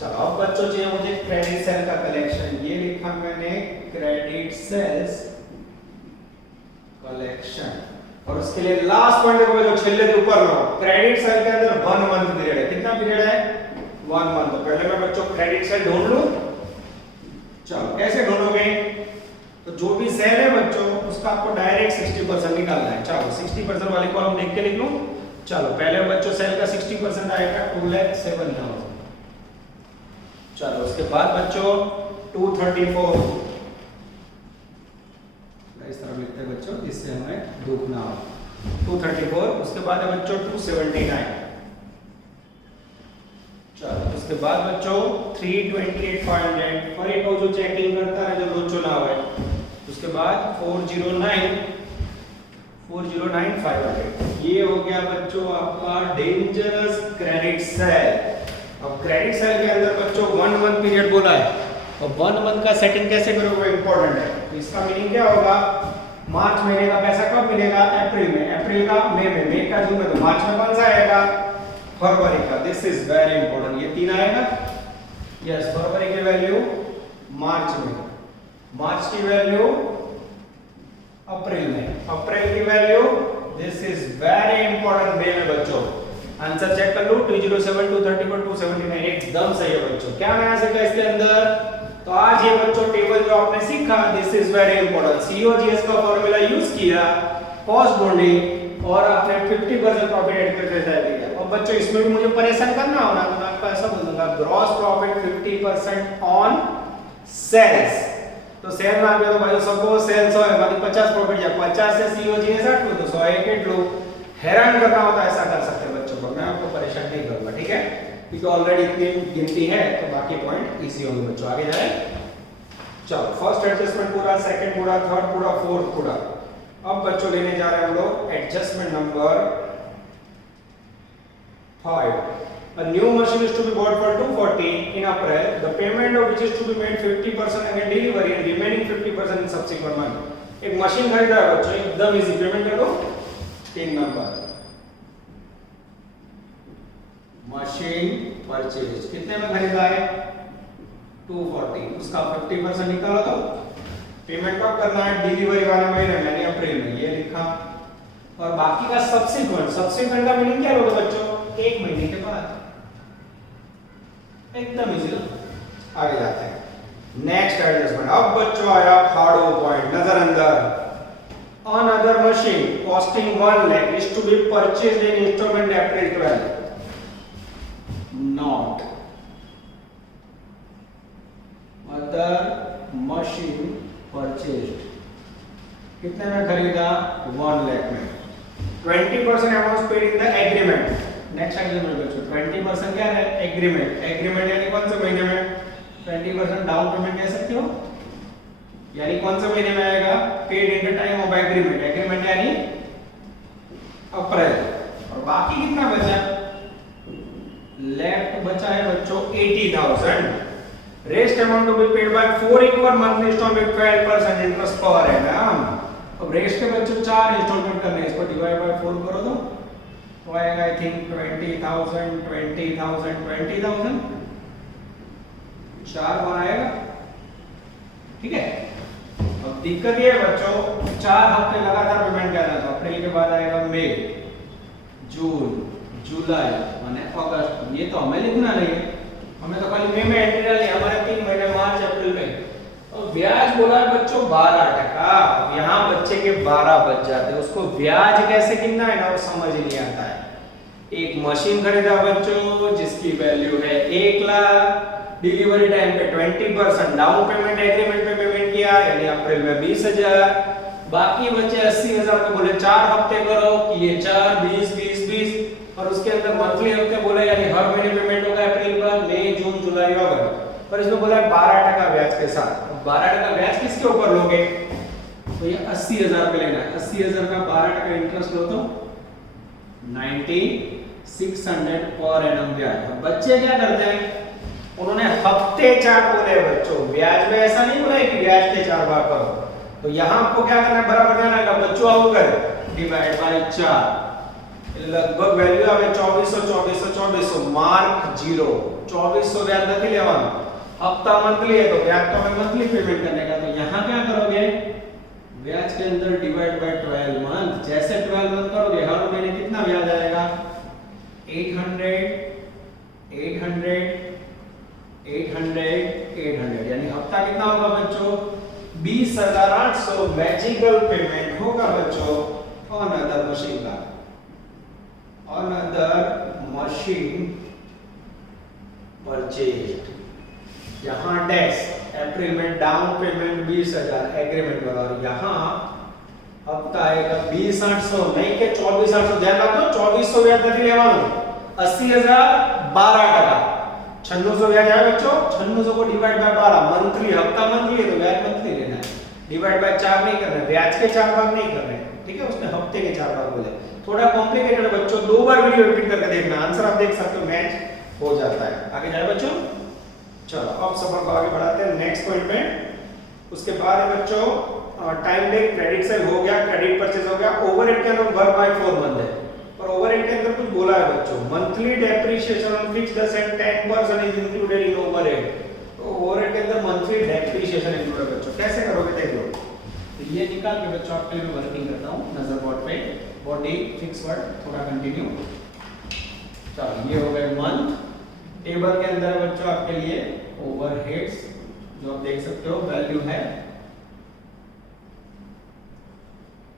चलो अब बच्चों चाहिए मुझे क्रेडिट सेल का कलेक्शन, ये लिखा मैंने क्रेडिट सेल्स कलेक्शन, और उसके लिए लास्ट पॉइंट देखो जो छेले के ऊपर लो, क्रेडिट सेल के अंदर 1 मंथ पीरियड है, कितना पीरियड है 1 मंथ। तो पहले मैं बच्चों क्रेडिट सेल ढूंढ लूं, चलो कैसे ढूंढोगे, तो जो भी सेल है बच्चों उसका आपको डायरेक्ट 60% निकालना है। चलो 60% वाली कॉलम देख के लिख लूं। चलो पहले बच्चों सेल का 60% आएगा 2,07,000। चलो उसके बाद बच्चों 234, इस तरह लिखते हैं बच्चों इससे हमें दुख ना हो, 234। उसके बाद है बच्चों 279। चलो उसके बाद बच्चों 328,500, पर एक जो चेकिंग करता है जो रोज चुना हुआ है। उसके बाद 409,500, ये हो गया बच्चों आपका डेंजरस क्रेडिट सेल। अब क्रेडिट सेल के अंदर बच्चों 1 मंथ पीरियड बोला है, और 1 मंथ का सेटिंग कैसे करोगे इंपॉर्टेंट है। तो इसका मीनिंग क्या होगा, मार्च महीने का पैसा कब मिलेगा, अप्रैल में, अप्रैल का मई में, मई का जून में, तो मार्च में कौन सा आएगा, फरवरी का। दिस इज वेरी इंपॉर्टेंट, ये 3 आएगा। यस, फरवरी की वैल्यू मार्च में, मार्च की वैल्यू अप्रैल में, अप्रैल की value, this is very important मई में बच्चों। आंसर चेक कर लो, 207, 234, 279 एकदम सही है बच्चों। क्या नया सीखा इसके अंदर, तो आज ये बच्चों टेबल जो आपने सीखा, this is very important. COGS का फॉर्मूला यूज किया, कॉस्ट ढूंढी, और आपने 50% प्रॉफिट ऐड करके दिया। और बच्चों इसमें भी मुझे परेशान करना हो ना, तो मैं आपको ऐसा बोलूंगा, ग्रॉस प्रॉफिट 50% ऑन सेल्स। तो सेल में आपके तो भाई सपोज सेल्स हो है, बाकी 50 प्रॉफिट या 50 से सीओजीएस हट लो तो 100 एक लो। हैरान करना होता है, ऐसा कर सकते हैं बच्चों को, मैं आपको परेशान नहीं करूंगा, ठीक है, क्योंकि ऑलरेडी इतनी गिनती है तो बाकी पॉइंट इजी होंगे बच्चों। आगे जाए, चलो फर्स्ट एडजस्टमेंट पूरा, सेकंड पूरा, थर्ड पूरा, फोर्थ पूरा। अब बच्चों लेने जा रहे हैं हम लोग adjustment number 5। A new machine is to be bought for 240 in April. The payment of which is to be made 50% again delivery and remaining 50% in subsequent month. एक मशीन खरीदा है बच्चों, एकदम इजी, पेमेंट कर दो 3 नंबर। मशीन परचेज कितने में खरीदा है 240, उसका 50% निकालो तो पेमेंट कब करना है, डिलीवरी वाले महीने में यानी अप्रैल में, ये लिखा। और बाकी का सब्सिक्वेंट, सब्सिक्वेंट का मीनिंग क्या होगा बच्चों, 1 महीने के बाद, एकदम इजी। आगे जाते हैं नेक्स्ट एडजस्टमेंट। अब बच्चों आया थर्ड पॉइंट, नजर अंदर। Another machine costing 1 lakh is to be purchased in installment April 12. Not other machine purchased, कितने में खरीदा 1 लाख में। 20% amount paid in the agreement. Next agreement बच्चों 20% क्या है, एग्रीमेंट। एग्रीमेंट यानी कौन से महीने में, 20% डाउन पेमेंट कह सकते हो, यानी कौन से महीने में आएगा, paid in the time of agreement. Agreement यानी अप्रैल। और बाकी कितना बचा, लेफ्ट बचा है बच्चों 80,000। Rest amount to be paid by 4 equal monthly instalment 12% interest पर एनम। अब रेस्ट के बच्चों 4 इंस्टॉलमेंट करने हैं, इसको डिवाइड बाय 4 करो तो आएगा आई थिंक 20,000 20,000 20,000, 4 बार आएगा, ठीक है। अब दिक्कत ये है बच्चों, 4 हफ्ते लगातार पेमेंट करना था। अप्रैल के बाद आएगा मई, जून, जुलाई माने अगस्त। ये तो हमें लिखना नहीं है, हमें तो खाली मई में एंट्री डालनी है। हमारे 3 महीने मार्च अप्रैल में। और ब्याज बोला है बच्चों 12%। यहाँ बच्चे के 12 बच जाते हैं, उसको ब्याज कैसे गिनना है ना वो समझ नहीं आता है। एक मशीन खरीदा बच्चों जिसकी वैल्यू है 1 लाख, डिलीवरी टाइम पे 20%, डाउन पेमेंट एग्रीमेंट पे पेमेंट किया यानी अप्रैल में 20,000, बाकी बचे 80,000 के बोले 4 हफ्ते करो, ये 4 20 20 20, और उसके अंदर मंथली हफ्ते बोले यानी हर महीने पेमेंट होगा अप्रैल का, मई, जून, जुलाई, अगस्त। पर इसमें बोला है 12% ब्याज के साथ। 12% ब्याज किसके ऊपर लोगे, तो तो ये 80,000 पे लेना है। 80,000 का 12% इंटरेस्ट लो तो 9600 पर एनम ब्याज। अब बच्चे क्या करते हैं, उन्होंने हफ्ते चार्ट बोले बच्चों, ब्याज में ऐसा नहीं बोला है कि ब्याज के 4 भाग करो। तो यहाँ आपको क्या करना है, बराबर करना है बच्चों, आओ कर डिवाइड बाय 4, लगभग वैल्यू आवे 2400 मार्क 0। 2400 ब्याज नहीं लेवानो, हफ्ता मंथली है तो ब्याज तो हमें मंथली पेमेंट करने का। तो यहाँ क्या करोगे, ब्याज के अंदर डिवाइड बाय 12 मंथ। जैसे 12 मंथ करोगे हर महीने कितना ब्याज आएगा, 800 800 800 800, यानी हफ्ता कितना होगा बच्चों, 20,800 मैजिकल पेमेंट होगा बच्चों ऑन अदर मशीन का, ऑन अदर मशीन परचेज्ड। यहाँ टैक्स अप्रैल में डाउन पेमेंट 20,000 एग्रीमेंट वाला, और यहाँ हफ्ता आएगा 20,800 नहीं के 24,800। ध्यान रखो 2400 ब्याज नहीं लेवानो, 80,000 12%, 9600 ब्याज आया बच्चों। 9600 को डिवाइड बाय 12, मंथली हफ्ता मंथली है तो ब्याज मंथली लेना है, डिवाइड बाय 4 नहीं करना है, ब्याज के 4 भाग नहीं करने, ठीक है। उसने हफ्ते के 4 भाग बोले, थोड़ा कॉम्प्लिकेटेड है बच्चों, 2 बार वीडियो रिपीट करके देखना, आंसर आप देख सकते हो, मैच हो जाता है। आगे जाए बच्चों, चलो अब सफर को आगे बढ़ाते हैं नेक्स्ट पॉइंट में। उसके बाद है बच्चों टाइम डेट क्रेडिट सेल हो गया, क्रेडिट परचेज हो गया। ओवरहेड के अंदर 1/4 मंथ है, और ओवरहेड के अंदर कुछ बोला है बच्चों, monthly depreciation on fixed asset 10% is included in overhead. तो ओवरहेड के अंदर मंथली डेप्रिसिएशन इंक्लूडेड है बच्चों, कैसे करोगे देख लो। तो ये निकाल के बच्चों आपके लिए वर्किंग करता हूं नजर बोर्ड पे, बॉडी फिक्स वर्ड थोड़ा कंटिन्यू। चलो ये हो गए मंथ। टेबल के अंदर बच्चों आपके लिए ओवरहेड्स जो आप देख सकते हो, वैल्यू है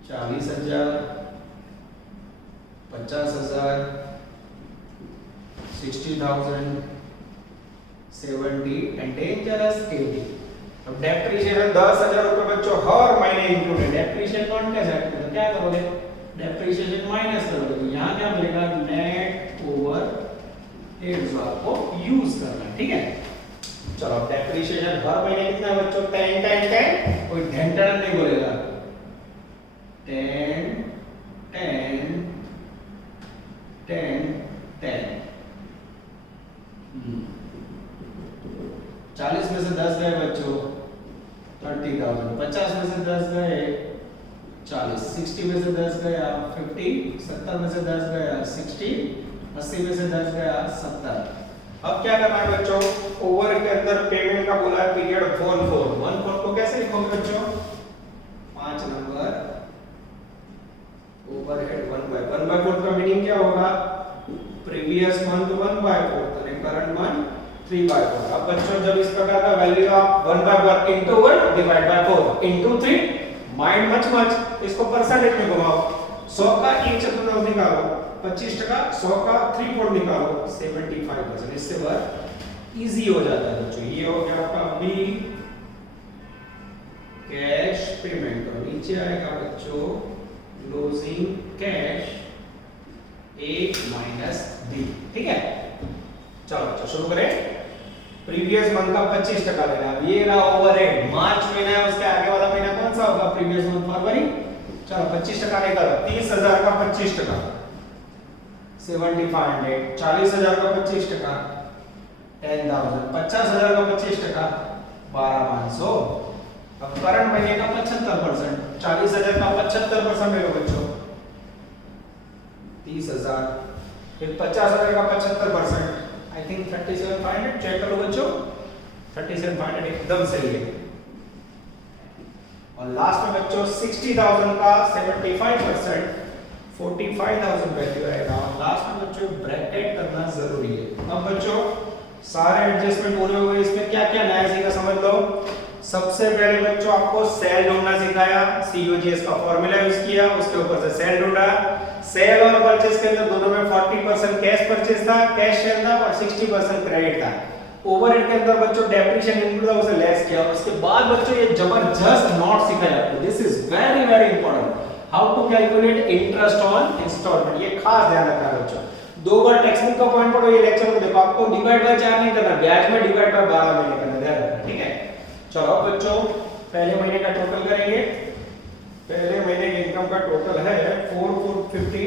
40,000, 50,000, 60,000, 70 एंड डेंजरस 80। अब डेप्रिसिएशन 10,000 रुपए बच्चों हर महीने इंक्लूडेड। डेप्रिसिएशन कौन कैसे करते हैं, क्या करोगे, डेप्रिसिएशन माइनस करोगे, तो यहाँ क्या मिलेगा, नेट ओवर हेड्स आपको यूज करना है, ठीक है। चलो डेप्रिसिएशन हर महीने कितना है बच्चों, 10 10 10, कोई ढेंटन नहीं बोलेगा, 10 10 10 10। 40 में से 10 गए बच्चों 30,000, 50 में से 10 गए 40, 60 में से 10 गया 50, 70 में से 10 गया 60, 80 में से 10 गया 70। अब क्या करना है बच्चों, ओवर के अंदर पेमेंट का बोला है पीरियड 1/4 को कैसे लिखोगे बच्चों, 5 नंबर ओवरहेड 1/4 का मीनिंग क्या होगा, प्रीवियस मंथ 1/4 तो करंट मंथ 3/4। अब बच्चों जब इस प्रकार का वैल्यू आप 1/4 into 1 divide by 4 into 3, mind much इसको परसेंटेज में घुमाओ, 100 का 1/4 निकालो, 25%, 100 का 3/4 निकालो, 75%। इससे बहुत इजी हो जाता है बच्चों। ये हो गया आपका बी कैश पेमेंट, और नीचे आएगा बच्चों closing cash A minus B, ठीक है। चलो शुरू करें। प्रीवियस मंथ का 25% लेना है। ये रहा ओवरहेड, मार्च महीना है, उसके आगे वाला महीना कौन सा होगा, प्रीवियस मंथ फरवरी। चलो 25% लेकर 30,000 का 25%, 7500, 40,000 का 25%, 10,000, 50,000 का 25%, 12,500। अब करंट महीने का 75%, 40,000 का 75% ले लो बच्चों 30,000, फिर 50,000 का 75%, आई थिंक 37,500, चेक करो बच्चों 37,500 एकदम सही है। और लास्ट में बच्चों 60,000 का 75%, 45,000 वैल्यू आएगा। और लास्ट में बच्चों ब्रैकेट करना जरूरी है। अब बच्चों सारे एडजस्टमेंट पूरे हो गए, इसमें क्या क्या नया सीखा समझ लो। सबसे पहले बच्चों आपको सेल ढूंढना सिखाया, COGS का फॉर्मूला यूज किया, उसके ऊपर से सेल ढूंढा। सेल और परचेज के अंदर दोनों में 40% कैश परचेज था, कैश शेयर था, और 60% क्रेडिट था। ओवरहेड के अंदर बच्चों डेप्रिसिएशन इंक्लूड था, उसे लेस किया। उसके बाद बच्चों ये जबरदस्त नॉट सिखाया आपको, this is very very important, how to calculate interest on instalment. ये खास ध्यान रखना बच्चों, 2 बार टेक्स्ट बुक का पॉइंट पढ़ो, ये लेक्चर में देखो, आपको डिवाइड बाय 4 नहीं करना, ब्याज में डिवाइड बाय 12 महीने करना, ध्यान रखना, ठीक है। चलो बच्चों पहले महीने का टोटल करेंगे, पहले महीने की इनकम का टोटल है 4415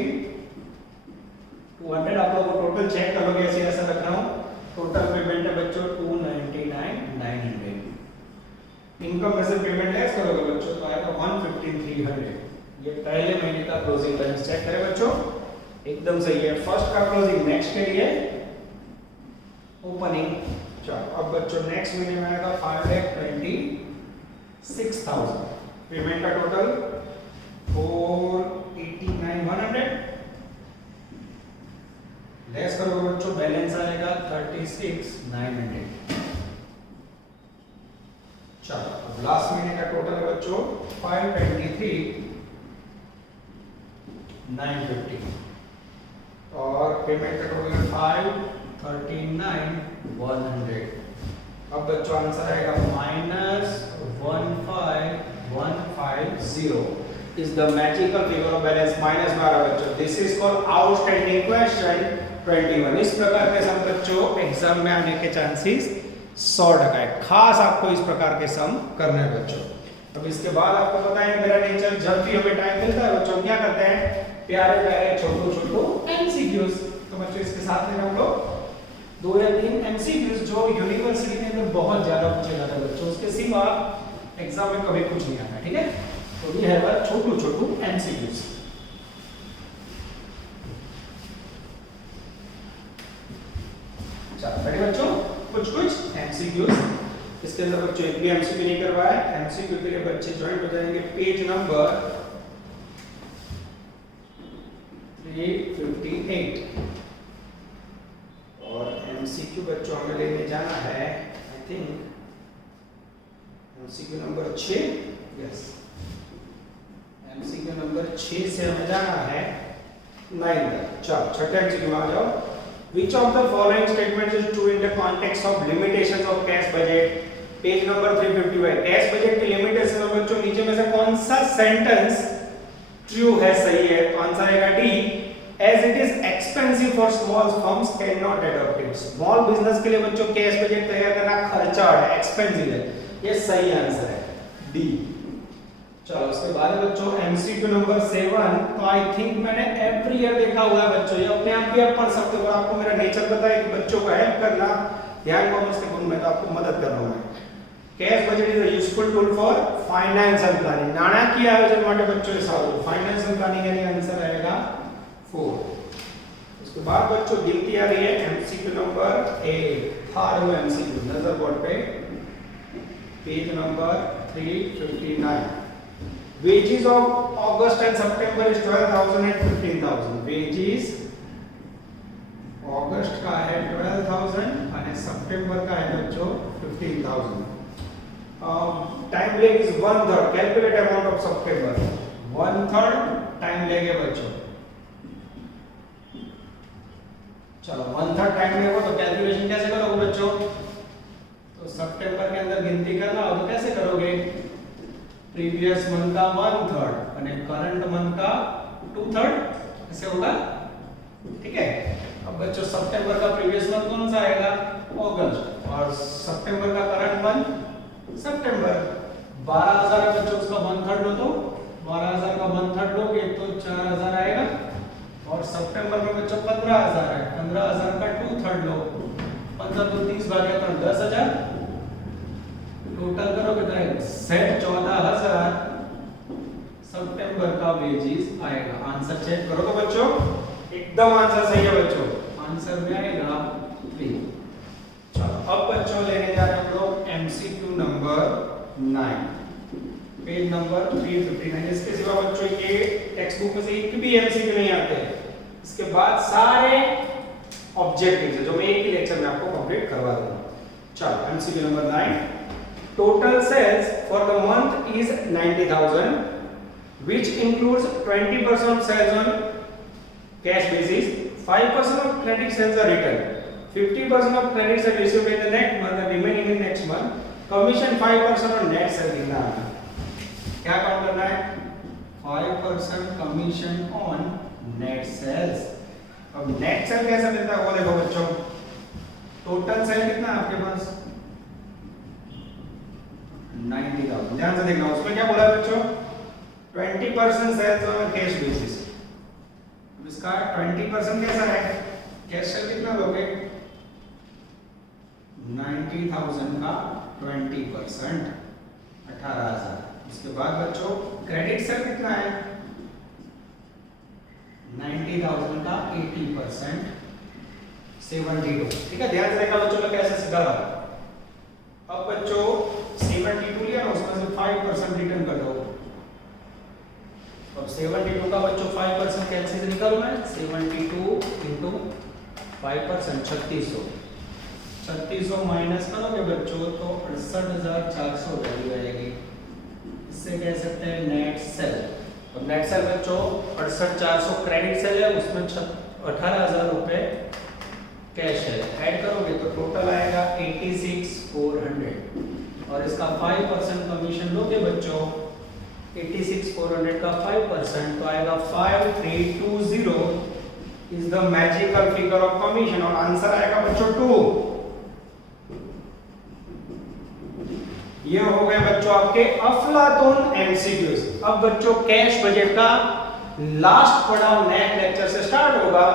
200। आप लोगों को टोटल चेक करोगे, ऐसे ऐसा रख रहा हूँ। टोटल पेमेंट है बच्चों 299,900। इनकम में से पेमेंट लेस करोगे बच्चों तो आएगा 115,300। ये पहले महीने का क्लोजिंग बैलेंस चेक करें बच्चों, एकदम सही है। फर्स्ट का क्लोजिंग नेक्स्ट के लिए ओपनिंग। चलो अब बच्चों नेक्स्ट महीने में आएगा 5,26,000। पेमेंट का टोटल 489,100। लेस करोगे बच्चों बैलेंस आएगा 36,900। चलो अब लास्ट महीने का टोटल है बच्चों 523,950 और पेमेंट का टोटल है 539,100। अब बच्चों आंसर आएगा -15,150 is the magical figure of balance minus 12 बच्चों। This is called outstanding question 21। इस प्रकार के सम बच्चों एग्जाम में आने के चांसेस 100% है। खास आपको इस प्रकार के सम करने हैं बच्चों। अब इसके बाद आपको पता है मेरा नेचर, जब भी हमें टाइम मिलता है बच्चों क्या करते हैं, प्यारे प्यारे छोटू छोटू एमसीक्यूज। तो बच्चों इसके साथ में हम लोग 2 या 3 एमसीक्यूज जो यूनिवर्सिटी के अंदर बहुत ज्यादा पूछे जाते हैं बच्चों, उसके सिवा एग्जाम में कभी कुछ नहीं आता, ठीक है। तो ये है बस छोटू छोटू एमसीक्यूज। चलो रेडी बच्चों, कुछ एमसीक्यूज इसके अंदर बच्चों एक भी एमसीक्यू नहीं करवाया। एमसीक्यू के लिए बच्चे ज्वाइंट हो जाएंगे पेज नंबर 358 और एमसीक्यू बच्चों हमें लेने जाना है I think MCQ number 6। Yes, MCQ number 6 से हमें जाना है 9 तक। चलो छठे एमसीक्यू आ जाओ। Which of the following statements is true in the context of limitations of cash budget? Page number 355। Cash budget की लिमिटेशन में बच्चों नीचे में से कौन सा सेंटेंस ट्रू है, सही है? तो आंसर आएगा D, as it is expensive for small firms cannot adopt it। Small business के लिए बच्चों कैश बजट तैयार करना खर्चा है, एक्सपेंसिव है। ये सही आंसर है डी। चलो उसके बाद बच्चों एमसीक्यू नंबर 7। तो आई थिंक मैंने एवरी ईयर देखा हुआ है बच्चों, ये अपने आप भी आप पढ़ सकते हो। और आपको मेरा नेचर पता है कि बच्चों का हेल्प करना, ध्यान कॉमर्स के गुण में तो आपको मदद कर रहा हूं मैं। Cash budget is a useful tool for financial planning. नाણાકીય आयोजन માટે बच्चों ये साરું फाइनेंशियल प्लानिंग यानी आंसर आएगा 4। उसके बाद बच्चों गिनती आ रही है एमसीक्यू नंबर 8, थर्ड एमसीक्यू नजर बोर्ड पे page number 359। Wages of August and September is 12,000 and 15,000। Wages अगस्त का है 12,000 और सितंबर का है बच्चों 15,000। Time leg is 1/3। Calculate amount of September 1/3 time leg है बच्चों। चलो 1/3 टाइम लेग हो तो कैलकुलेशन कैसे करोगे बच्चों? तो सितंबर के अंदर गिनती करना हो तो कैसे करोगे? प्रीवियस मंथ का 1/3 और करंट मंथ का 2/3 ऐसे होगा, ठीक है। अब बच्चों सितंबर का प्रीवियस मंथ कौन सा आएगा? अगस्त। और सितंबर का करंट मंथ सितंबर। 12,000 है बच्चों, उसका 1/3 लो तो 12,000 का 1/3 लोगे तो 4,000 आएगा। और सितंबर में बच्चों 15,000 है, 15,000 का 2/3 लो, 15 तो 30 भागे तो 10,000। टोटल करोगे तो सेट 14,000 सितंबर का वेजेस आएगा। आंसर चेक करो तो बच्चों एकदम आंसर सही है बच्चों, आंसर में आएगा 3। चलो अब बच्चों लेने जा रहे हैं हम लोग एमसीक्यू नंबर 9 पेज नंबर 359। इसके सिवा बच्चों ये टेक्स्ट बुक में से एक भी एमसीक्यू नहीं आते। इसके बाद सारे ऑब्जेक्टिव्स है जो मैं एक ही लेक्चर में आपको कंप्लीट करवा दूंगा। चलो MCQ number 9। Total sales for the month is 90,000, which includes 20% of sales on cash basis, 5% of credit sales are returned, 50% of credits are received in the next month and remaining in next month, commission 5% on net sales कितना है? क्या count करना है? 5% commission on net sales. अब net cell कैसे मिलता है वो देखो बच्चों। टोटल सेल कितना है आपके पास? 90,000। ध्यान से देखना, उसमें क्या बोला है बच्चों? 20% सेल्स ऑन कैश बेसिस। इसका 20% कैसा है? कैश सेल कितना लोगे? 90,000 का 20% 18,000। इसके बाद बच्चों क्रेडिट सेल कितना है? 90,000 का 80% 72। ठीक है, ध्यान से देखना बच्चों, मैं कैसे सीधा रहा। अब बच्चों 72 लिया ना, उसमें से 5% रिटर्न कर दो। अब 72 का बच्चों 5% कैसे से निकालूं मैं? 72 इंटू 5% 3600। 3600 माइनस करोगे बच्चों तो 68,400 वैल्यू आएगी। इससे कह सकते हैं नेट सेल। अब नेट सेल बच्चों 68,400 क्रेडिट सेल है, उसमें 18,000 रुपए कैश है। ऐड करोगे तो टोटल आएगा 86,400 और इसका 5% कमीशन लोगे बच्चों। 86,400 का 5% तो आएगा 5320 is the magical figure of commission और आंसर आएगा बच्चों 2। ये हो गए बच्चों आपके अफलातून एमसीक्यूज। अब बच्चों कैश बजट का लास्ट पड़ाव नेक्स्ट लेक्चर से स्टार्ट होगा।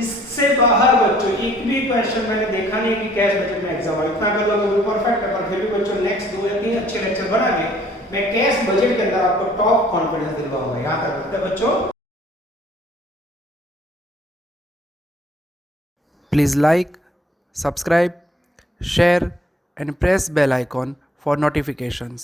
इससे बाहर बच्चों एक भी क्वेश्चन मैंने देखा नहीं कि कैश बजट में एग्जाम इतना कर लो तो परफेक्ट है, पर फिर भी बच्चों नेक्स्ट 2 या 3 अच्छे लेक्चर बना के मैं कैश बजट के अंदर आपको टॉप कॉन्फिडेंस दिलवाऊंगा। यहां तक रखते हैं बच्चों। Please like, subscribe, share and press bell icon for notifications.